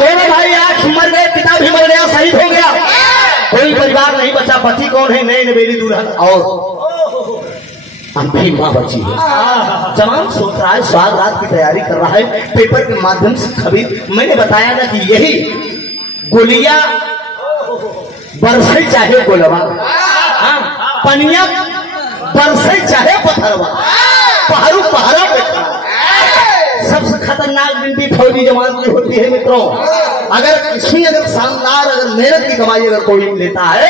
दोनों भाई आज मर गए पिता भी मर गया शहीद हो गया कोई परिवार नहीं बचा पति कौन है नए नवेली दुल्हन और अभी माँ बची है जवान सोच रहा है सुहाग रात की तैयारी कर रहा है पेपर के माध्यम से खबर मैंने बताया ना कि यही गोलियां बरसे चाहे गोलवा पनिया बरसे चाहे पत्थरवा पहाड़ू पहाड़ा पे सबसे खतरनाक गिनती फौजी जवान की होती है मित्रों अगर शानदार अगर मेहनत की कमाई अगर कोई लेता है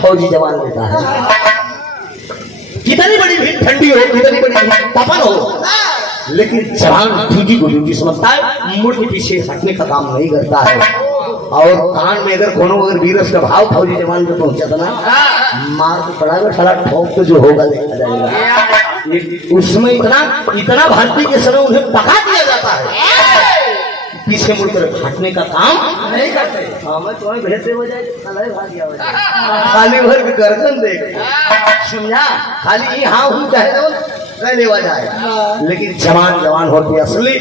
फौजी जवान लेता है कितनी बड़ी भीड़ ठंडी हो कितनी बड़ी तपन हो लेकिन जवान ड्यूटी को ड्यूटी समझता है मुड़ के पीछे हटने का काम नहीं करता है और कान में अगर कोनो अगर वीरस का भाव फौजी जवान पे पहुंचा था ना मार के पड़ा सारा ठोक तो जो होगा देखा जाएगा उसमें इतना भर्ती के समय उन्हें पका दिया जाता है पीछे मुड़कर हटने का काम नहीं करते मैं तुम्हें भेजते हो जाए खाली भर के गर्दन देख समझा खाली यहाँ हूँ कह लेवा जाए लेकिन जवान जवान होती असली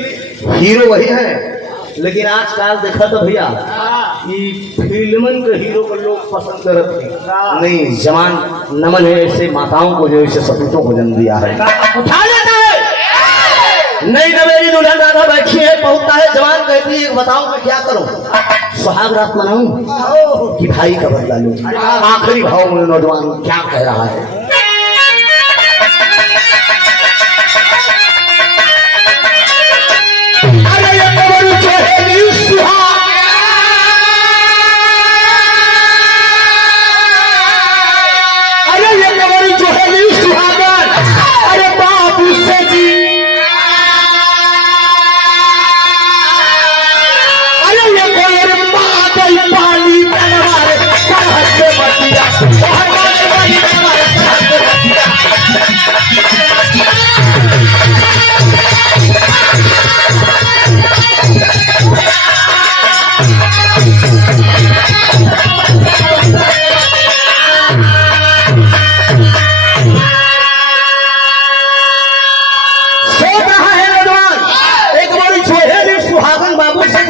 हीरो वही है लेकिन आजकल देखा तो भैया फिल्मन के हीरो को लोग पसंद करते नहीं जवान नमन है ऐसे माताओं को जो ऐसे सपूतों को जन्म दिया है उठा लेता है नई नवेली दुल्हन राधा बैठी है पहुंचता है जवान कहती है बताओ मैं क्या करूं सुहाग रात मनाऊं कि भाई का बदला लूं आखिरी भाव में नौजवान क्या कह रहा है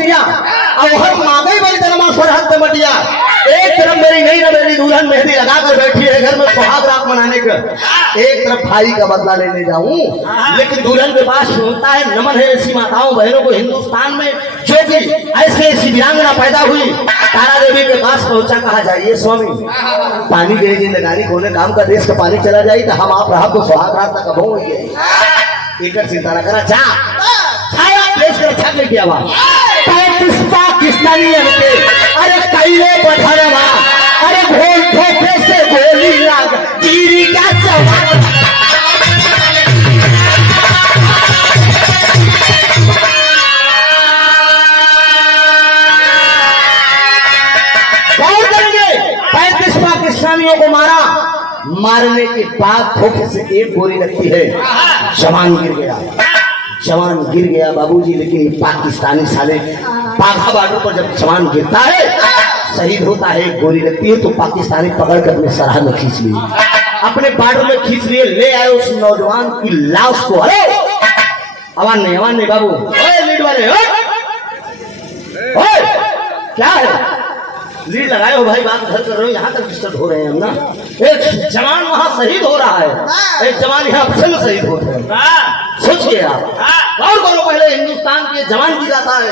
दिया और हर मांगे बड़ी दरमा सरहद पे मटिया। एक तरफ मेरी नई नवेली दुल्हन मेहंदी लगा कर बैठी है घर में सुहाग रात मनाने का, एक तरफ भाई का बदला लेने जाऊं, लेकिन दुल्हन के पास होता है नमन है ऐसी माताओं बहनों को हिंदुस्तान में जो कि ऐसे ऐसी वीरांगना पैदा हुई। तारा देवी के पास पहुंचा, कहा जाइए स्वामी पानी दे जिंदगानी कोने काम का देश का पानी चला जाए तो हम आप रहा को सुहाग रात तक कब एक चिंता न करा जा देश की रक्षा के किया पाकिस्तानी अरे कैले पथरवा अरे घोल ठोके से गोली लाग तीरी का चवा पाकिस्तानियों को मारा। मारने के बाद धोखे से एक गोली लगती है, जवान गिर गया, जवान गिर गया बाबूजी। लेकिन ये पाकिस्तानी साले बाघा बॉर्डर पर जब जवान गिरता है शहीद होता है, एक गोली लगती है तो पाकिस्तानी पकड़ कर अपने सरहद में खींच लिए, अपने बॉर्डर में खींच लिए, ले आए उस नौजवान की लाश को। अरे आवाज नहीं बाबू, लीड वाले क्या है लीड लगाए हो भाई, बात घर कर रहे हो, यहाँ तक डिस्टर्ब हो रहे हैं हम ना। एक जवान वहाँ शहीद हो रहा है, एक जवान यहाँ अफसल शहीद होते हैं। सोचिए आप और बोलो, पहले हिंदुस्तान के जवान की जाता है।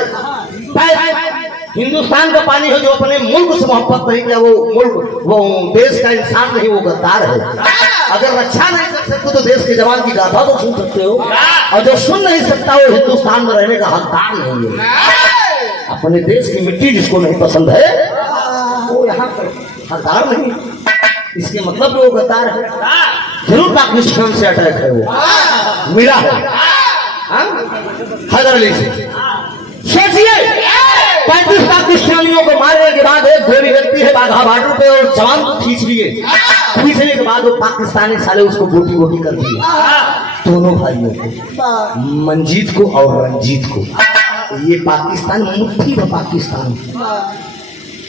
हिंदुस्तान का पानी है जो अपने मुल्क से मोहब्बत नहीं किया, वो मुल्क वो देश का इंसान नहीं, वो गद्दार है। अगर रक्षा नहीं कर सकते तो देश के जवान की गाथा तो सुन सकते हो, और जो सुन नहीं सकता वो हिंदुस्तान में रहने का हकदार नहीं है। अपने देश की मिट्टी जिसको नहीं पसंद है वो यहाँ हकदार नहीं, इसके मतलब वो गद्दार है। जरूर पाकिस्तान से अटैक है, वो मिला है हैदर अली से। सोचिए 35 पाकिस्तानियों को मारने के बाद एक गोली लगती है बाघा बॉर्डर पे और जवान को खींच लिए, खींचने के बाद वो पाकिस्तानी साले उसको गोटी गोटी कर दिए दोनों भाइयों को, मंजीत को और रंजीत को। ये पाकिस्तान मुट्ठी में पाकिस्तान,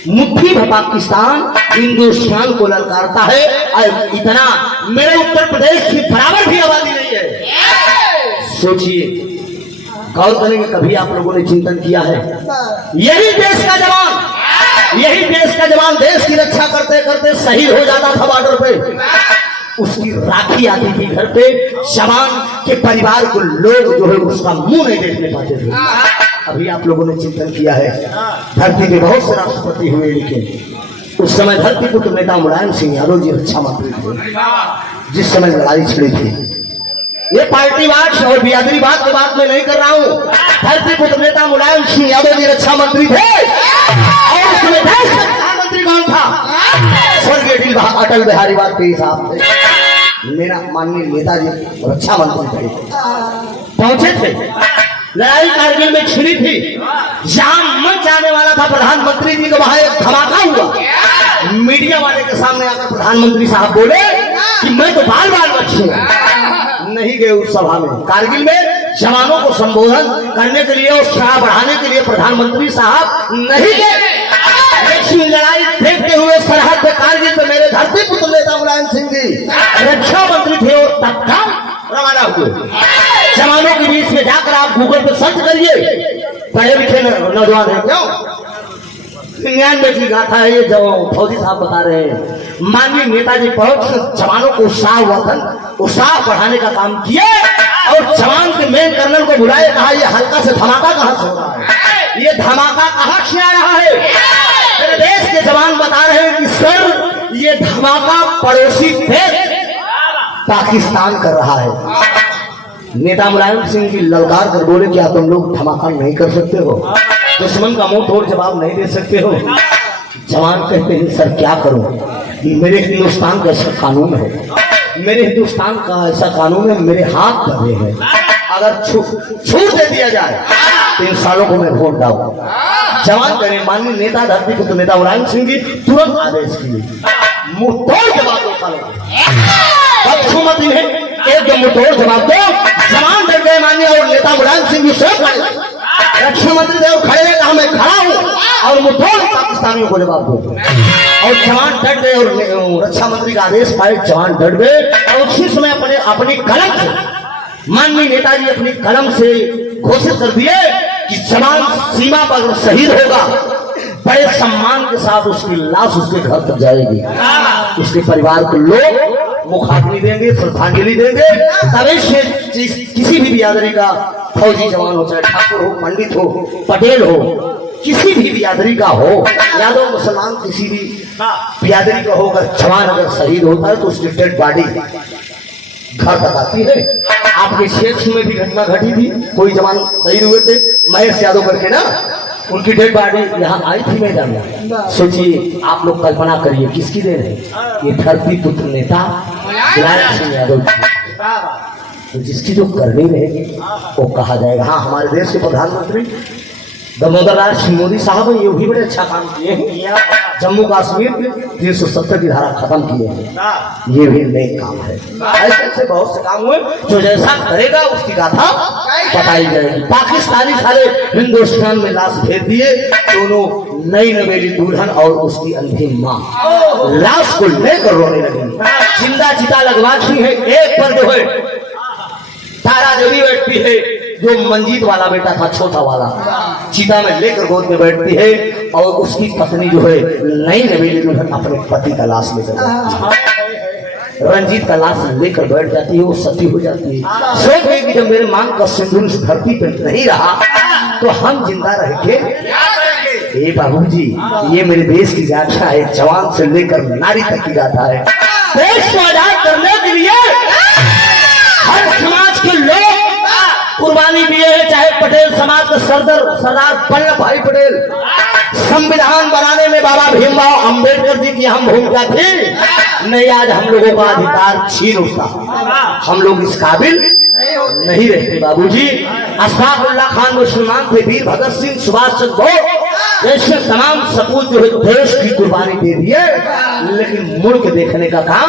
मुट्ठी में पाकिस्तान हिंदुस्तान को ललकारता है। और इतना मेरे उत्तर प्रदेश की बराबर भी आबादी नहीं है। सोचिए, गौर करेंगे, कभी आप लोगों ने चिंतन किया है? यही देश का जवान, यही देश का जवान देश की रक्षा करते करते शहीद हो जाता था बॉर्डर पे, उसकी राखी आती थी घर पे, जवान के परिवार को लोग जो है उसका मुंह नहीं देखने पाते थे। अभी आप लोगों ने चिंतन किया है, धरती के बहुत से राष्ट्रपति हुए, लेकिन उस समय धरती को तो नेता मुलायम सिंह यादव जी रक्षा मंत्री थे। जिस समय लड़ाई छिड़ी थी, ये पार्टीवाद और बिरादरीवाद की बात मैं नहीं कर रहा हूँ, धरती को तो नेता मुलायम सिंह यादव जी रक्षा मंत्री थे। और उसमें देश का प्रधानमंत्री कौन था? स्वर्गीय अटल बिहारी वाजपेयी साहब थे। मेरा माननीय नेताजी रक्षा मंत्री थे, पहुंचे थे। लड़ाई कारगिल में छिड़ी थी, जहां मन जाने वाला था प्रधानमंत्री जी को, वहां एक धमाका हुआ। मीडिया वाले के सामने आकर प्रधानमंत्री साहब बोले कि मैं तो बाल बाल बच्चे नहीं गए उस सभा में। कारगिल में जवानों को संबोधन करने के लिए और उत्साह बढ़ाने के लिए प्रधानमंत्री साहब नहीं गए। लड़ाई देखते हुए सरहद पे कारगिल पे मेरे धरती पुत्र नेता मुलायम सिंह जी रक्षा मंत्री थे और तत्काल रवाना हुए। जवानों के बीच में जाकर आप गूगल पे सर्च करिए, पढ़े लिखे नौजवान है, क्यों 99 की गाथा है ये, जो फौजी साहब बता रहे हैं। माननीय नेताजी पहुंच जवानों को उत्साह बढ़ाने का काम किए और जवान के मेन कर्नल को बुलाए, कहा ये हल्का से धमाका कहां से हो रहा है, ये धमाका कहां से आ रहा है? मेरे देश के जवान बता रहे हैं कि सर ये धमाका पड़ोसी देश पाकिस्तान कर रहा है। नेता मुलायम सिंह जी ललकार कर बोले क्या तुम लोग धमाका नहीं कर सकते हो, दुश्मन का मुंह तोड़ जवाब नहीं दे सकते हो? जवान कहते हैं सर क्या करूं, मेरे हिंदुस्तान का ऐसा कानून है, मेरे हिंदुस्तान का ऐसा कानून है, मेरे हाथ दबे हैं, अगर छूट दे दिया जाए तो इन सालों को मैं वोट डालूंगा। जवान करें माननीय नेता धरती को तो नेता मुलायम सिंह जी तुरंत आदेश किए, मुंह तोड़ जवाब दो, एक जो मुंह तोड़ जवाब दो। जवान डर गए माननीय और नेता मुलायम सिंह जी स्वयं खड़े, रक्षा मंत्री देव खड़े रहे, कहा मैं खड़ा हूं और मुंह तोड़ पाकिस्तानियों को जवाब दो। और जवान डर गए और रक्षा मंत्री का आदेश पाए, जवान डर गए और उसी समय अपनी कलम से माननीय नेताजी अपनी कलम से घोषित कर दिए कि जवान सीमा पर शहीद होगा, बड़े सम्मान के साथ उसकी लाश उसके घर तक जाएगी। उसके परिवार को लोग मुखाग्नि देंगे, श्रद्धांजलि देंगे। तभी से किसी भी बिरादरी का फौजी जवान हो, चाहे ठाकुर हो, पंडित हो, पटेल हो, किसी भी बिरादरी का हो, यादव मुसलमान किसी भी बिरादरी का हो, अगर जवान अगर शहीद होता है तो उसकी डेड बॉडी घर तक आती है। आपके क्षेत्र में भी घटना घटी थी, कोई जवान शहीद हुए थे महेश यादव करके ना, उनकी डेड बॉडी यहाँ आई थी मैदान में। सोचिए आप लोग, कल्पना करिए किसकी देन है ये धरती पुत्र नेता मुलायम सिंह यादव, तो जिसकी जो करनी रहेगी वो कहा जाएगा। हाँ, हमारे देश के प्रधानमंत्री दामोदर राज सिंह मोदी साहब ने ये भी बड़े अच्छा काम किए हैं, जम्मू कश्मीर के 370 की धारा खत्म किए हैं, ये भी नए काम है। ऐसे ऐसे बहुत से काम हुए, जो जैसा करेगा उसकी गाथा बताई जाएगी। पाकिस्तानी सारे हिंदुस्तान में लाश भेज दिए, दोनों नई नवेली दुल्हन और उसकी अंतिम माँ लाश को लेकर रोने लगी। जिंदा चिता लगवाती है, एक पर जो है तारा देवी बैठती है, जो मंजीत वाला बेटा था छोटा वाला, चिता में लेकर गोद में बैठती है, और उसकी पत्नी जो है नई नवेली दुल्हन अपने पति का लाश लेकर रंजीत का लाश लेकर बैठ जाती है, वो सती हो जाती है। सोच गई कि जब मेरे मांग का सिंदूर इस धरती पर नहीं रहा तो हम जिंदा रहेंगे। ए बाबूजी, ये मेरे देश की गाथा है, जवान से लेकर नारी तक की गाथा है। देश को आजाद करने के लिए हर समाज के लोग कुर्बानी दिए हैं, चाहे पटेल समाज का सरदार वल्लभ भाई पटेल, संविधान बनाने में बाबा भीमराव अंबेडकर जी की अहम भूमिका थी। नहीं, आज हम लोगों का अधिकार छीन उठता, हम लोग इस काबिल नहीं रहते बाबूजी। अशफाकुल्लाह खान मुसलमान थे, वीर भगत सिंह, सुभाष चंद्र बोस जैसे तमाम सपूत जो है देश की कुर्बानी दे दिए, लेकिन मुड़ के देखने का काम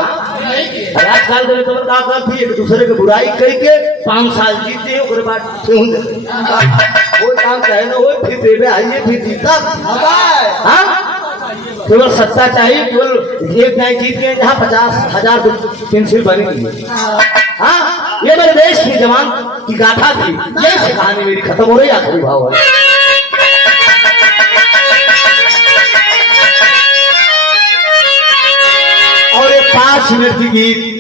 साल थी, एक दूसरे की बुराई करके 5 साल जीते, उसके बाद कोई काम चाहे ना हो, फिर देवे आइए, फिर जीता। केवल सत्ता चाहिए, केवल एक नहीं जीत गए जहाँ 50,000 पेंसिल बनी। हाँ, ये मेरे देश के जवान की गाथा थी। ये कहानी मेरी खत्म हो रही, आखिरी भाव है। और ये 5 मिनट की गीत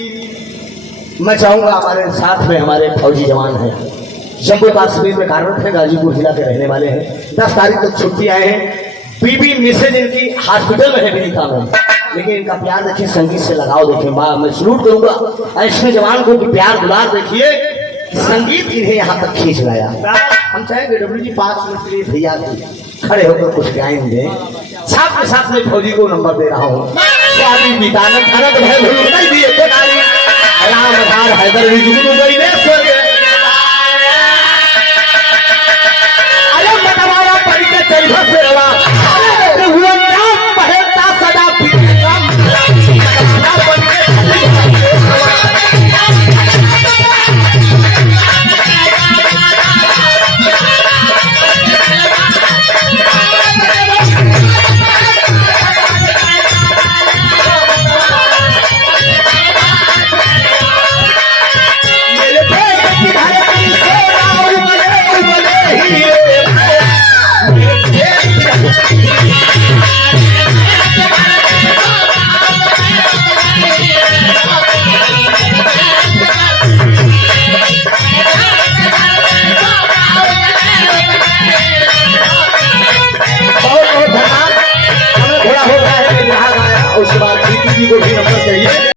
मैं चाहूंगा, हमारे साथ में हमारे फौजी जवान हैं, जम्मू कश्मीर में कार्यरत है, गाजीपुर जिला के रहने वाले हैं। 10 तारीख तक छुट्टी आए हैं। बीबी मिसेज इनकी हॉस्पिटल में है विनीता में, लेकिन इनका प्यार देखिए, संगीत से लगाओ देखिए। मैं सलूट करूंगा ऐसे जवान को कि प्यार दुलार देखिए, संगीत इन्हें यहाँ तक खींच लाया। हम चाहेंगे डब्ल्यू जी 5 मिनट के लिए भैया खड़े होकर कुछ गायन दें। साथ के साथ में फौजी को नंबर दे रहा हूँ, स्वामी पितानंद अनंत भय भूल दिए राम आधार हैदर जुगनू गई ने स्वर्ग अरे मतवारा पढ़ के चल से हुआ पहलता सदा उसके बाद को भी नंबर चाहिए।